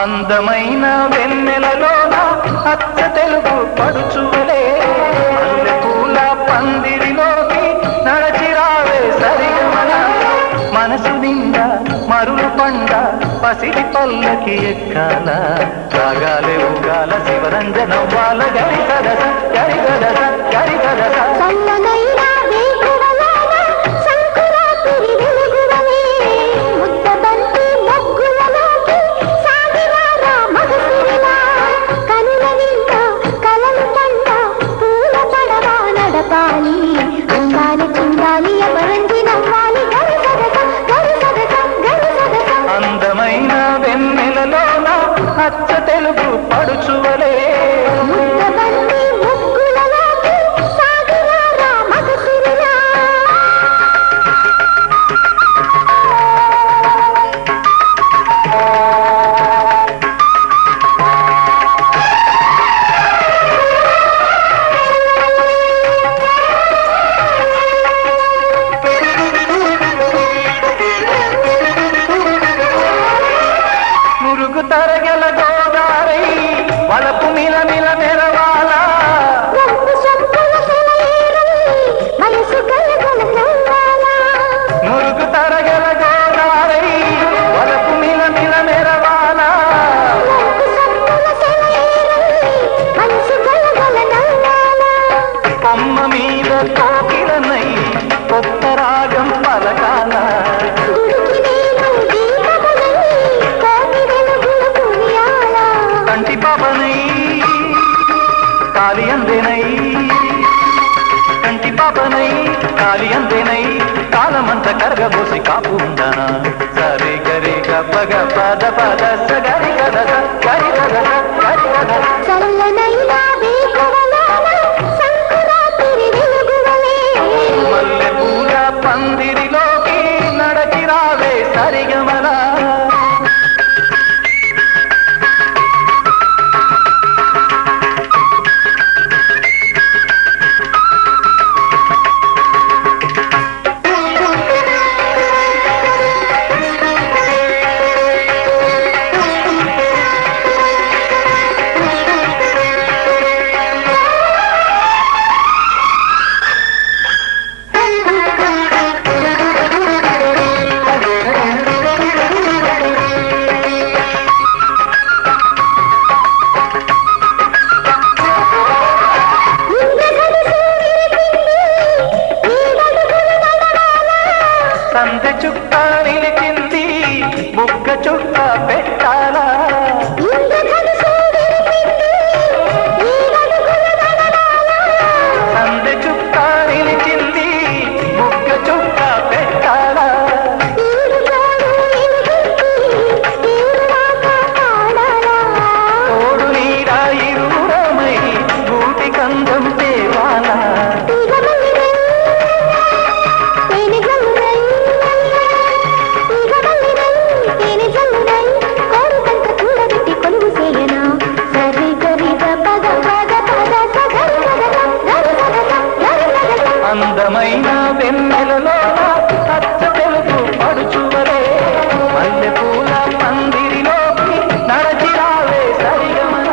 అందమైన వెన్నెలలోన అచ్చ తెలుగు పడుచువలే అల్లెపూల పందిరిలోకి నడచిరావే సరిగమన మనసు నిండా మరుల పండ పసిడి పల్లకి ఎక్కాల రాగాలే ఊగాల శివరంజనవ్వాల గరి సదస గరి సదస గరి సదస అందమైన వెన్నెలలోన అచ్చ తెలుగు పడుచువలే తరగల గోదారై వలపు మిల మిల మెరవాల మురుగు తరగల గోదారై వలపు మిల మిల మెరవాల కొమ్మ మీద కోకిలనై కొత్త రాగం పలకాల కంటి పాపనై కాలి అందేనై కాలమంత కరగబోసి కాపు ఉండనా సరే గరి గప్ప గప్ప పద సగరి గద గరి గద గరి గద మల్లె పూల పందిరిలోకి నడచిరావే సరిగమన సందె చుక్క నిలిచింది బుగ్గ చుక్క పెట్టాలా సందె చుక్క నిలిచింది బుగ్గ చుక్క పెట్టాలా తోడు నీడ ఇరువురమై గూటి కందం తేవాలా అందమైన వెన్నెలలోన అచ్చ తెలుగు పడుచువలే మల్లె పూల పందిరిలోకి నడచిరావే సరిగమన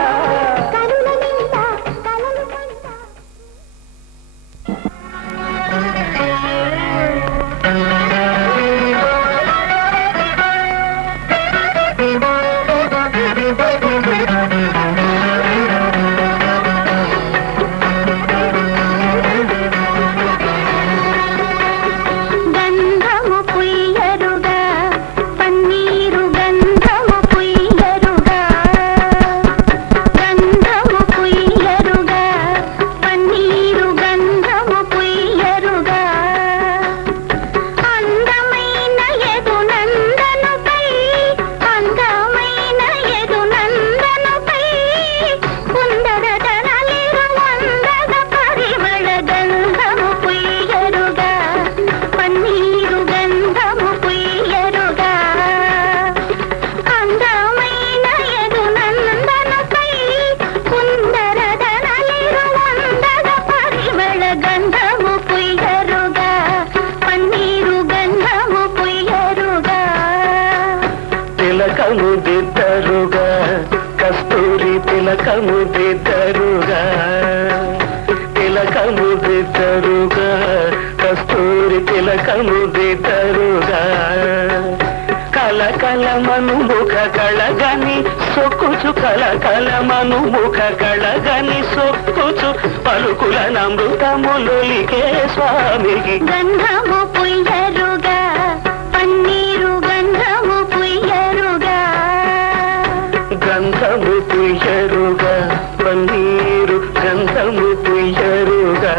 తిలకము దిద్దరుగా తిలకము దిద్దరుగా తిలకము దిద్దరుగా కస్తూరి తిలకము దిద్దరుగా కలకలమను ముఖ కళగని సొక్కుచు కలకలమను ముఖ కళగని సొక్కుచు పలుకుల నమృతములులికే స్వామికి గంధము పుయ్యరుగా పన్నీరు గంధము పుయ్యరుగా గంధము పుయ్యరుగా పన్నీరు గంధము పుయ్యరుగా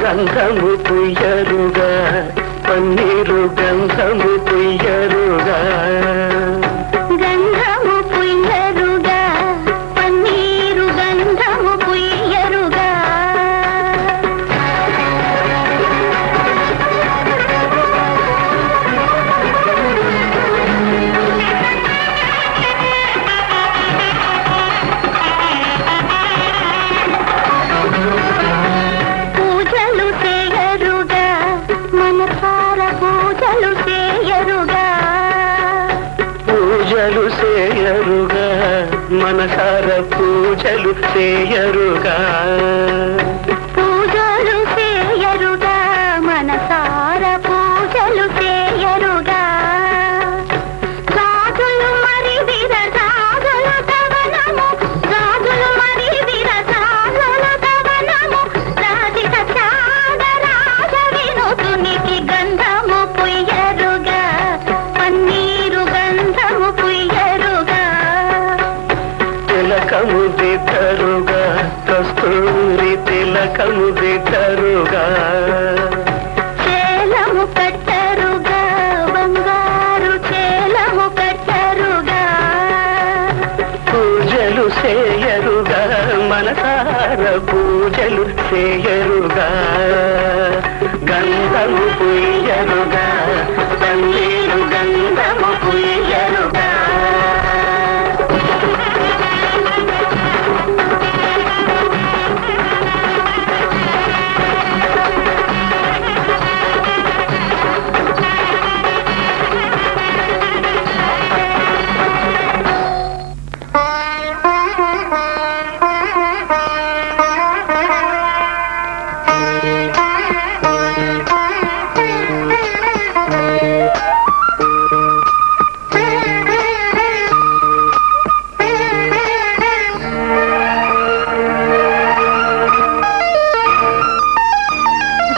గంధము పుయ్యరుగా పన్నీరు గంధము పుయ్యరుగా గంధము పుయ్యరుగా పన్నీరు గంధము పుయ్యరుగా పూజలు చేయరుగా మనసార పూజలు చేయరుగా పూజలు చేయరుగా మనసార పూజలు చేయరుగా గాజులు మరి విరజాజుల కవనము గాజులు మరి విరజాజుల కవనము రాజిక త్యాగరాజ వినుతునికి గంధము పుయ్యరుగా పన్నీరు గంధము పుయ్యరుగా తిలకము దిద్దరుగా కస్తూరి తిలకము దిద్దరుగా చేలము కట్టరుగా బంగారు చేలము కట్టరుగా పూజలు చేయరుగా మనసార పూజలు చేయరుగా గంధము పుయ్యరుగా పన్నీరు గంధము పుయ్యరుగా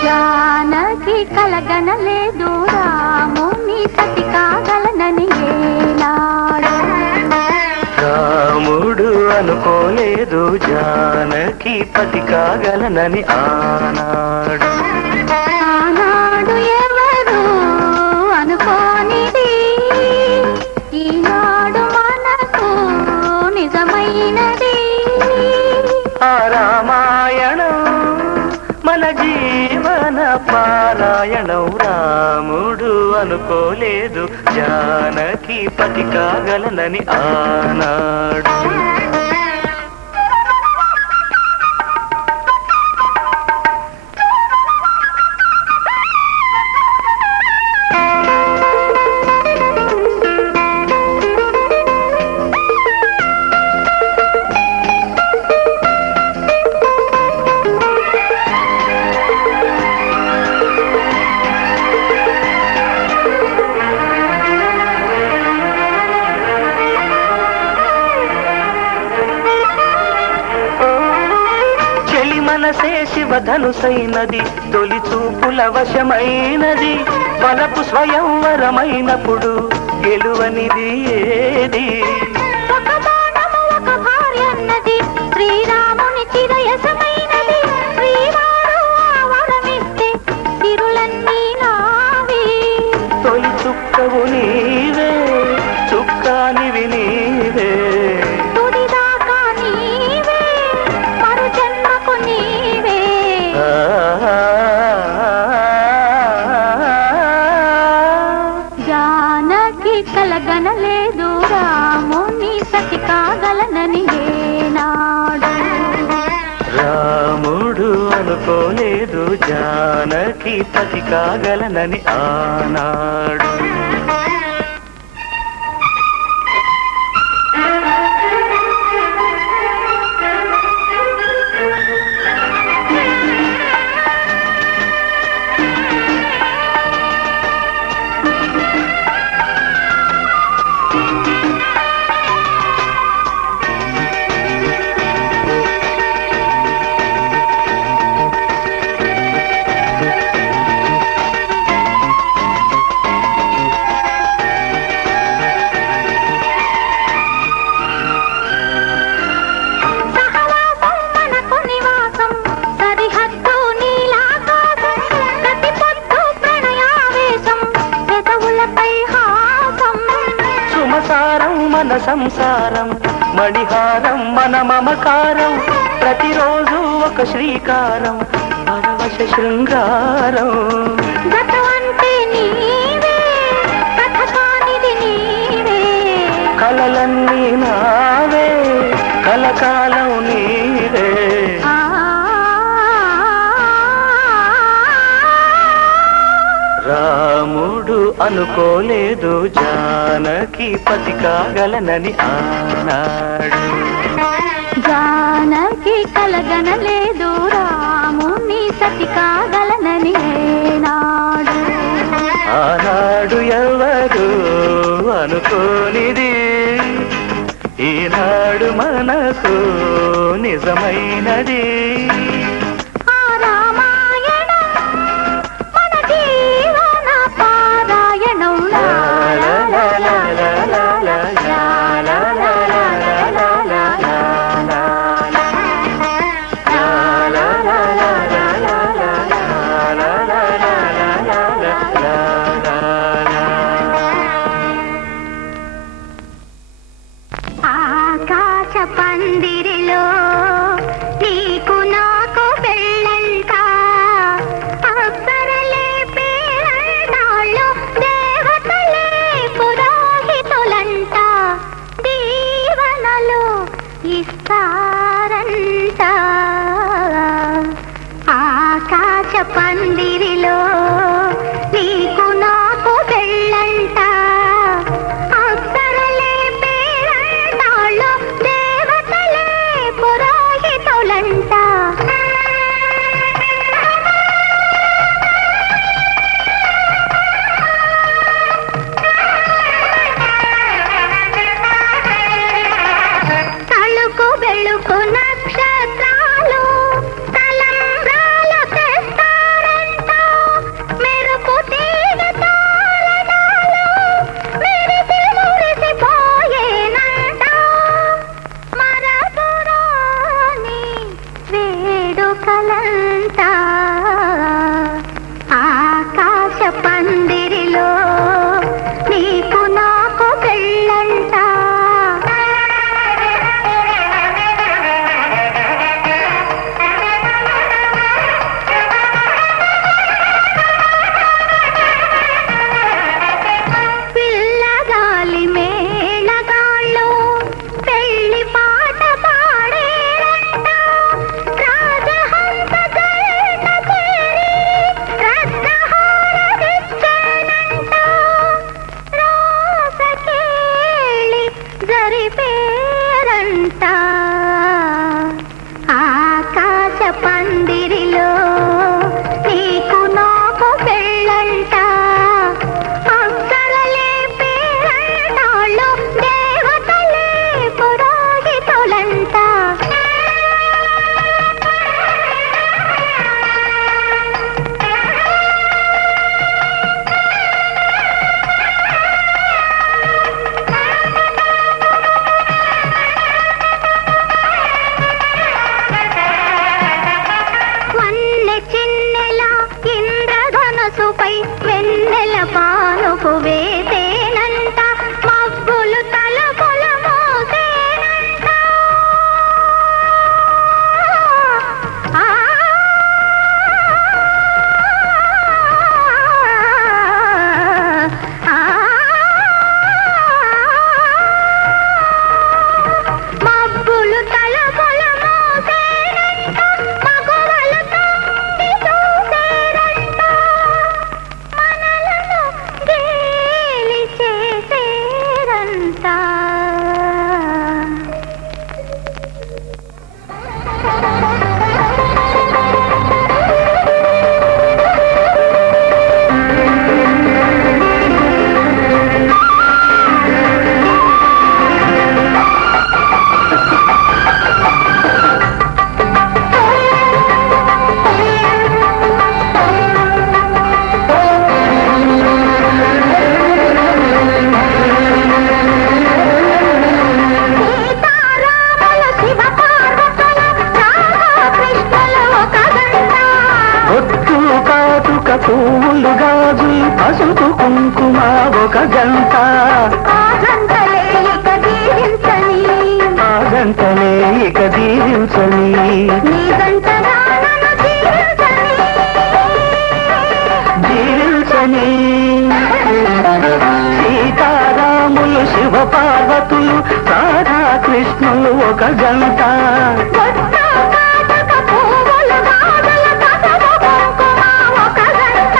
జానకి కలగనలేదు రాముని సతి కాగలనని ఏనాడు రాముడు అనుకోలేదు జానకి పతి కాగలనని ఆనాడు ఆనాడు ఎవరు అనుకోనిది ఈనాడు మనకు నిజమైనది ఆ రామాయణం మన జీవన పారాయణం రాముడు అనుకోలేదు జానకి పతి కాగలనని ఆనాడు మనసే శివధనుసైనది తొలి చూపుల వశమైనది వలపు స్వయంవరమైనప్పుడు గెలువనిది ఏది ఒక బాణము ఒక భార్య అన్నది శ్రీరాముని చిరయసమైనది శ్రీరామ అనుకోలేదు జానకి పతి కాగలనని ఆనాడు. మన సంసారం మణిహారం మన మమకారం ప్రతిరోజు ఒక శ్రీకారం పరవశ శృంగారం. కలలన్నీ నావే కలకాలం నీవే. రాముడు అనుకోలేదు జానకి పతి కాగలనని ఆనాడు. జానకి కలగనలేదు రాముని సతి కాగలనని ఏనాడు. ఆనాడు ఎవరు అనుకోనిది ఈనాడు మనకు నిజమైనది. పందిరిలో నీకు నాకు పెళ్ళంట, అప్సరలే పేరంటాళ్ళు దేవతలే పురోహితులంట, దీవనలు ఇస్తారంట. ఆకాశ పందిరిలో నీకు నాకు పెళ్ళంట, అప్సరలే పేరంటాళ్ళు దేవతలే పురోహితులంట. తళుకు బెళుకు నక్షత్రాలు తలంబ్రాల తెస్తారంట, మెరుపు తీగ తాళనాలు మెరిసి మురిసిపోయేనంట, మరపురాని వేడుకలంట. ఆకాశ పందిరిలో నీకు నాకు పెళ్ళంట. పిల్లగాలి మేళగాళ్ళు పెళ్లి పాట పాడేరంట, రాజహంస జంట చేరి రత్నహారమిచ్చేనంట, రాసకేళి జరిపేరంట. ఆకాశ పందిరిలో నీకు నాకు పెళ్ళంట, అప్సరలే పేరంటాళ్ళు దేవతలే పురోహితులంట. వన్నె చిన్నెల ఇంద్రధనుసుపై వెన్నెల పానుపు వేసేనంట, మబ్బులు తలపుల మోసేనంట. ఆ మబ్బులు తలపుల మోసేనంట, మగువలతో పువ్వులు గాజులు పసుపు కుంకుమ ఒక గంట ఆ గంటలే ఇక దీవించని ఆ గంటలే ఇక దీవించని నీ గంటగా నన్ను జీవించని సీతారాములు శివ పార్వతులు రాధా కృష్ణులు ఒక గంట కొత్త కాటక పువ్వులు గాజుల పసుపు కుంకుమ ఒక గంట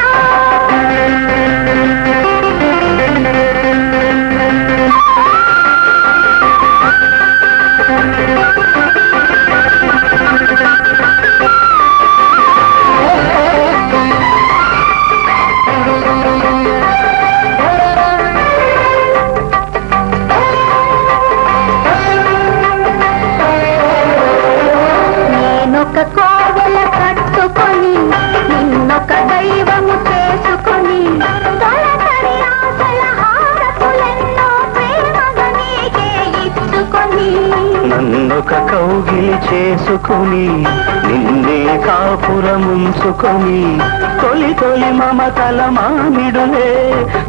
నేనొక కోవెల కట్టుకొని నిన్నొక దైవము చేసుకొని తొలకరి ఆశల హారతులెన్నో ప్రేమగా నీకే ఇచ్చుకొని నన్నొక కౌగిలి చేసుకుని నిన్నే కాపురముంచుకొని తొలి తొలి మమతల మామిడులే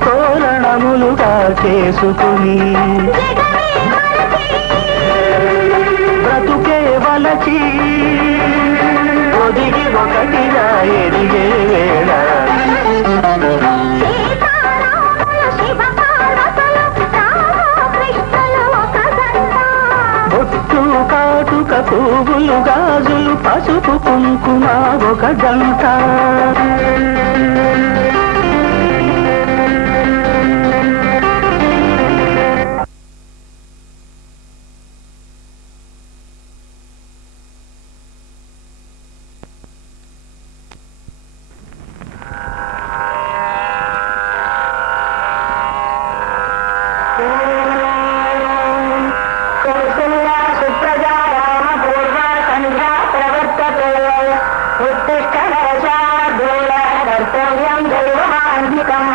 తోరణములుగా చేసుకుని జగమే మరచి బ్రతుకే వలచి ఒదిగి ఒకటిగా ఎదిగే వేళ సీతారాములు శివ పార్వతులు రాధా కృష్ణులు ఒక గంట బొట్టు కాటుక పువ్వులు గాజులు పసుపు కుంకుమ ఒక గంట కౌసల్యా సుప్రజా రామ పూర్వ సంధ్యా ప్రవర్తతే ఉత్తిష్ట నరశార్దూల కర్తవ్యం దైవమాన్వికం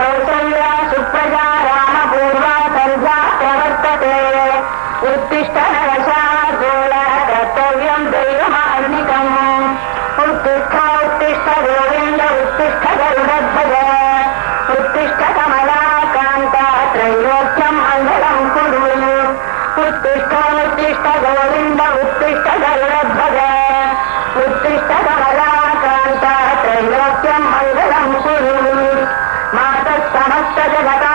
కౌసల్యా సుప్రజా రామ పూర్వ సంధ్యా ప్రవర్తతే ఉత్తిష్ట నరశార్దూల కర్తవ్యం దైవమాన్వికం ఉత్తిష్ట ఉత్తిష్ట గోవింద ఉత్తిష్ట గరుడధ్వజ ఉత్తిష్ట కమలాకాంత త్రైలోక్యం మంగళం కురు ఉత్తిష్ట ఉత్తిష్ట గోవింద ఉత్తిష్ట గరుడధ్వజ ఉత్తిష్ట కమలాకాంత త్రైలోక్యం మంగళం కురు మాతః సమస్త జగతా